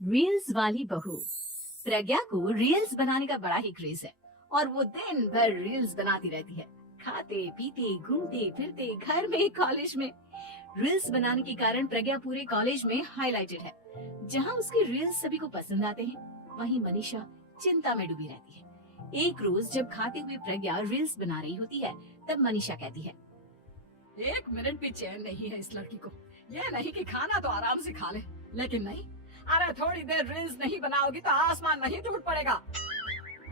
Reels वाली बहू। प्रज्ञा को रील्स बनाने का बड़ा ही क्रेज है और वो दिन भर रील्स बनाती रहती है। खाते पीते घूमते फिरते घर में कॉलेज में रील्स बनाने के कारण प्रज्ञा पूरे कॉलेज में हाईलाइटेड है। जहाँ उसके रील्स सभी को पसंद आते हैं, वहीं मनीषा चिंता में डूबी रहती है। एक रोज जब खाते हुए प्रज्ञा रील्स बना रही होती है, तब मनीषा कहती है, एक मिनट भी चैन नहीं है इस लड़की को। ये नहीं कि खाना तो आराम से खा ले, लेकिन नहीं, अरे थोड़ी देर रील्स नहीं बनाओगी तो आसमान नहीं टूट पड़ेगा।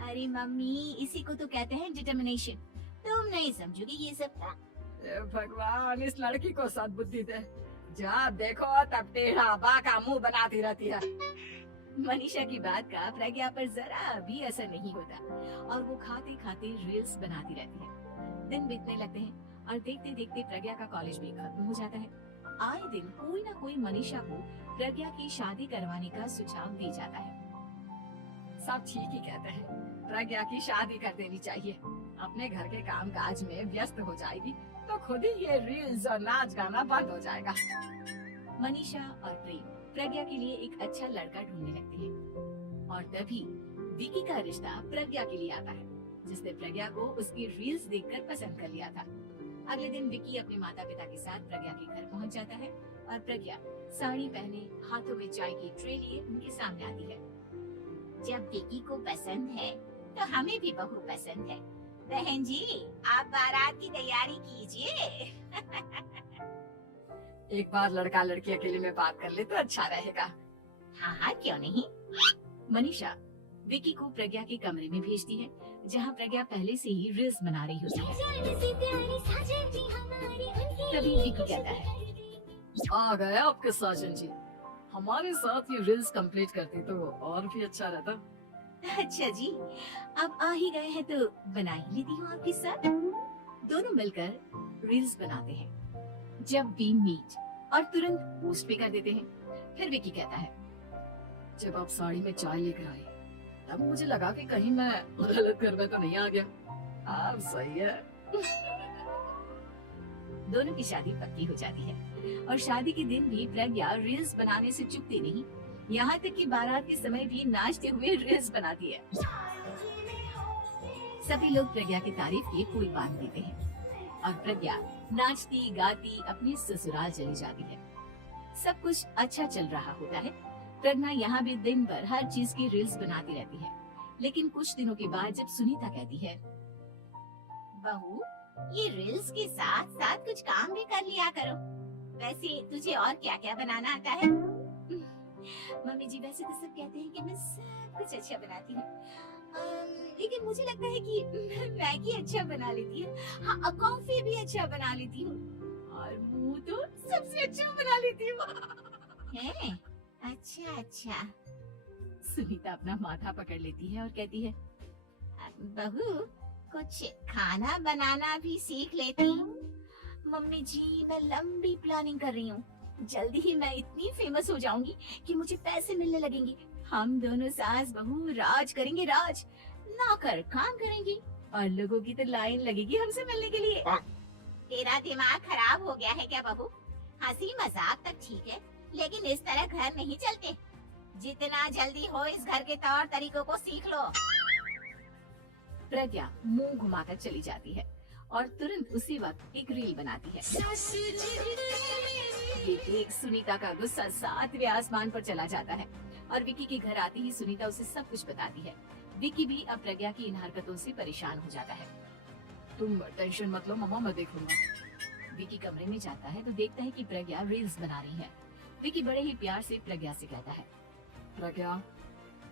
अरे मम्मी, इसी को तो कहते हैं डिटर्मिनेशन। तुम नहीं समझोगी ये सब। भगवान, इस लड़की को सद्बुद्धि दे। जब देखो तब टेढ़ा बाका मुंह बनाती रहती है। मनीषा की बात का प्रज्ञा पर जरा भी असर नहीं होता और वो खाते खाते रील्स बनाती रहती है। दिन बीतने लगते हैं और देखते देखते प्रज्ञा का कॉलेज भी खत्म हो जाता है। आए दिन कोई ना कोई मनीषा को प्रज्ञा की शादी करवाने का सुझाव दे जाता है। सब ठीक ही कहते हैं, प्रज्ञा की शादी कर देनी चाहिए। अपने घर के काम काज में व्यस्त हो जाएगी तो खुद ही ये रील्स और नाच गाना बंद हो जाएगा। मनीषा और प्रेम प्रज्ञा के लिए एक अच्छा लड़का ढूंढने लगते हैं और तभी विकी का रिश्ता प्रज्ञा के लिए आता है, जिसने प्रज्ञा को उसकी रील्स देखकर पसंद कर लिया था। अगले दिन विकी अपने माता पिता के साथ प्रज्ञा के घर पहुंच जाता है और प्रज्ञा साड़ी पहने हाथों में चाय की ट्रे लिए उनके सामने आती है। जब विकी को पसंद है तो हमें भी बहू पसंद है। बहन जी, आप बारात की तैयारी कीजिए। एक बार लड़का लड़की अकेले में बात कर ले तो अच्छा रहेगा। हाँ हाँ, क्यों नहीं। मनीषा विकी को प्रज्ञा के कमरे में भेजती है, जहाँ प्रज्ञा पहले से ही रील्स बना रही होती है। तभी विकी कहता है, आ गए आपके साजन जी। हमारे साथ ये रील्स कंप्लीट करती तो और भी अच्छा रहता। अच्छा जी, अब आ ही गए हैं तो बना ही लेती हूँ आपके साथ। दोनों मिलकर रील्स बनाते हैं। जब वी मीट और तुरंत पोस्ट भी कर देते हैं। फिर विकी कहता है, जब आप साड़ी में चाय लेकर आए तब मुझे लगा कि कहीं मैं गलत घर में तो नहीं आ गया। आप सही है। दोनों की शादी पक्की हो जाती है और शादी के दिन भी प्रज्ञा रील्स बनाने से चूकती नहीं। यहाँ तक कि बारात के समय भी नाचते हुए रील्स बनाती है। सभी लोग प्रज्ञा की तारीफ के पुल बांध देते हैं और प्रज्ञा नाचती गाती अपने ससुराल चली जाती है। सब कुछ अच्छा चल रहा होता है। प्रज्ञा यहाँ भी दिन भर हर चीज की रील्स बनाती रहती है। लेकिन कुछ दिनों के बाद जब सुनीता कहती है, बहू, ये रील्स के साथ साथ कुछ काम भी कर लिया करो। वैसे तुझे और क्या क्या बनाना आता है? मम्मी जी, वैसे तो सब कहते हैं कि मैं सब कुछ अच्छा बनाती हूँ, लेकिन मुझे लगता है कि मैगी अच्छा बना लेती हूँ। हाँ, कॉफी भी अच्छा बना लेती हूँ और मुंह तो सबसे अच्छा बना लेती हूँ। है? अच्छा अच्छा। सुनीता अपना माथा पकड़ लेती है और कहती है, बहू, कुछ खाना बनाना भी सीख लेती। मम्मी जी, मैं लंबी प्लानिंग कर रही हूँ। जल्दी ही मैं इतनी फेमस हो जाऊंगी कि मुझे पैसे मिलने लगेंगे। हम दोनों सास बहू राज करेंगे, राज। नौकर काम करेंगी और लोगों की तो लाइन लगेगी हमसे मिलने के लिए। तेरा दिमाग खराब हो गया है क्या बहू? हंसी मजाक तक ठीक है, लेकिन इस तरह घर नहीं चलते। जितना जल्दी हो इस घर के तौर तरीकों को सीख लो। प्रज्ञा मुंह घुमाकर चली जाती है और तुरंत उसी वक्त एक रील बनाती है। ये देख सुनीता का गुस्सा 7वें आसमान पर चला जाता है और विकी के घर आती ही सुनीता उसे सब कुछ बताती है। विकी भी अब प्रज्ञा की इन हरकतों से परेशान हो जाता है। तुम टेंशन मत लो मम्मा, मैं देख लूंगा। विकी कमरे में जाता है तो देखता है कि प्रज्ञा रील्स बना रही है। विकी बड़े ही प्यार से प्रज्ञा से कहता है, प्रज्ञा,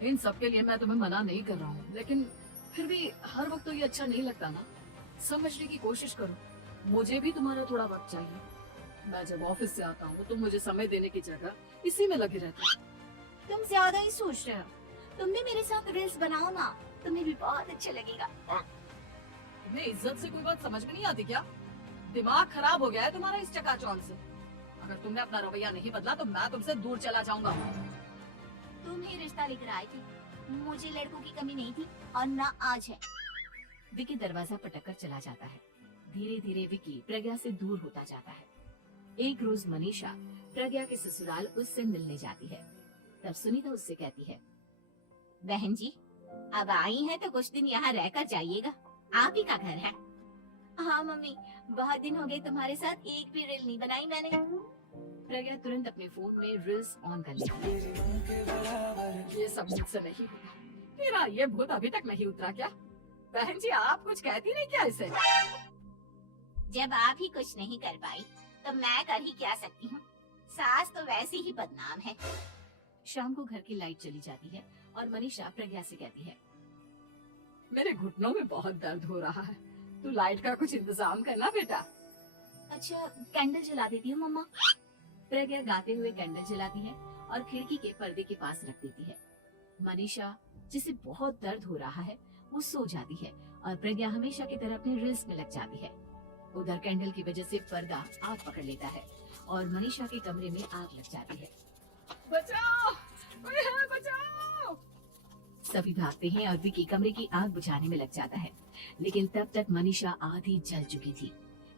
इन सब के लिए मैं तुम्हें मना नहीं कर रहा हूँ, लेकिन फिर भी हर वक्त तो ये अच्छा नहीं लगता ना। समझने की कोशिश करो, मुझे भी तुम्हारा थोड़ा वक्त चाहिए। मैं जब ऑफिस से आता हूँ तो मुझे समय देने की जगह इसी में लगी रहती है। तुम ज्यादा ही सोच रहे हो। तुम भी मेरे साथ रील्स बनाओ ना, तुम्हें भी बहुत अच्छा लगेगा। तुम्हें इज्जत से कोई बात समझ में नहीं आती क्या? दिमाग खराब हो गया है तुम्हारा इस चकाचौंध से। अगर तुमने अपना रवैया नहीं बदला तो मैं तुमसे दूर चला जाऊंगा। तुम ही रिश्ता लेकर आई थी, मुझे लड़कों की कमी नहीं थी और ना आज है। विकी दरवाजा पटककर चला जाता है। धीरे धीरे विकी प्रज्ञा से दूर होता जाता है। एक रोज मनीषा प्रज्ञा के ससुराल उससे मिलने जाती है। तब सुनीता उससे कहती है, बहन जी अब आई हैं तो कुछ दिन यहाँ रहकर जाइएगा, आप ही का घर है। हाँ मम्मी, बहुत दिन हो गए तुम्हारे साथ एक भी रील नहीं बनाई मैंने। प्रज्ञा तुरंत अपने फोन में रील्स ऑन कर लेती है। ये सब मुझसे नहीं होगा। तेरा ये भूत अभी तक नहीं उतरा क्या? बहन जी आप कुछ कहती नहीं क्या इसे? जब आप ही कुछ नहीं कर पाई तो मैं कर ही क्या सकती हूँ, सास तो वैसे ही बदनाम है। शाम को घर की लाइट चली जाती है और मनीषा प्रज्ञा से कहती है, मेरे घुटनों में बहुत दर्द हो रहा है, तू लाइट का कुछ इंतजाम करना बेटा। अच्छा कैंडल जला देती हूँ मम्मा। प्रज्ञा गाते हुए कैंडल जलाती है और खिड़की के पर्दे के पास रख देती है। मनीषा जिसे बहुत दर्द हो रहा है वो सो जाती है और प्रज्ञा हमेशा की तरह अपने रील्स में लग जाती है। उधर कैंडल की वजह से पर्दा आग पकड़ लेता है और मनीषा के कमरे में आग लग जाती है। बचाओ, कोई है, बचाओ। सभी भागते हैं और विकी कमरे की आग बुझाने में लग जाता है, लेकिन तब तक मनीषा आधी जल चुकी थी।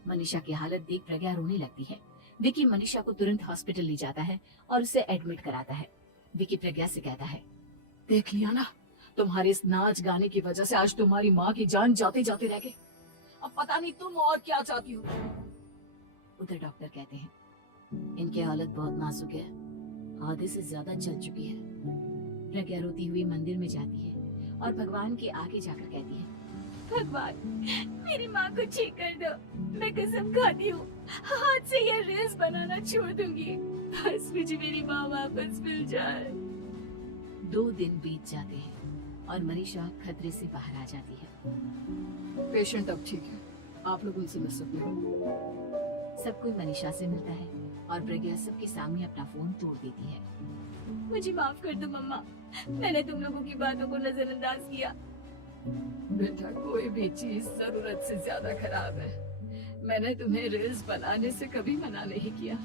मनीषा की हालत देख प्रज्ञा रोने लगती है। विकी मनीषा को तुरंत हॉस्पिटल ले जाता है और उसे एडमिट कराता है। विकी प्रज्ञा से कहता है, देख लिया ना, तुम्हारे इस नाच गाने की वजह से आज तुम्हारी माँ की जान जाते जाते रह गई। अब पता नहीं तुम और क्या चाहती हो। उधर डॉक्टर कहते हैं, इनकी हालत बहुत नाजुक है, आधे से ज्यादा जल चुकी है। प्रज्ञा रोती हुई मंदिर में जाती है और भगवान के आगे जाकर कहती है, भगवान मेरी माँ को ठीक कर दो, मैं कसम खाती हूँ हाथ से ये रील्स बनाना छोड़ दूंगी, बस मुझे मेरी माँ वापस मिल जाए। 2 दिन बीत जाते हैं और मनीषा खतरे से बाहर आ जाती है। पेशेंट अब ठीक है, आप लोग उनसे मिल सकते हो। सब कोई मनीषा से मिलता है और प्रज्ञा सबके सामने अपना फोन तोड़ देती है। मुझे माफ कर दो मम्मा, मैंने तुम लोगों की बातों को नजरअंदाज किया। बेटा कोई भी चीज जरूरत से ज्यादा खराब है। मैंने तुम्हें रील्स बनाने से कभी मना नहीं किया,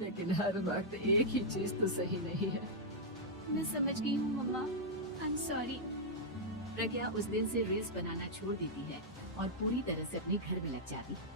लेकिन हर वक्त एक ही चीज तो सही नहीं है। मैं समझ गई हूँ मम्मा, आई एम सॉरी। प्रज्ञा उस दिन से रील्स बनाना छोड़ देती है और पूरी तरह से अपने घर में लग जाती है।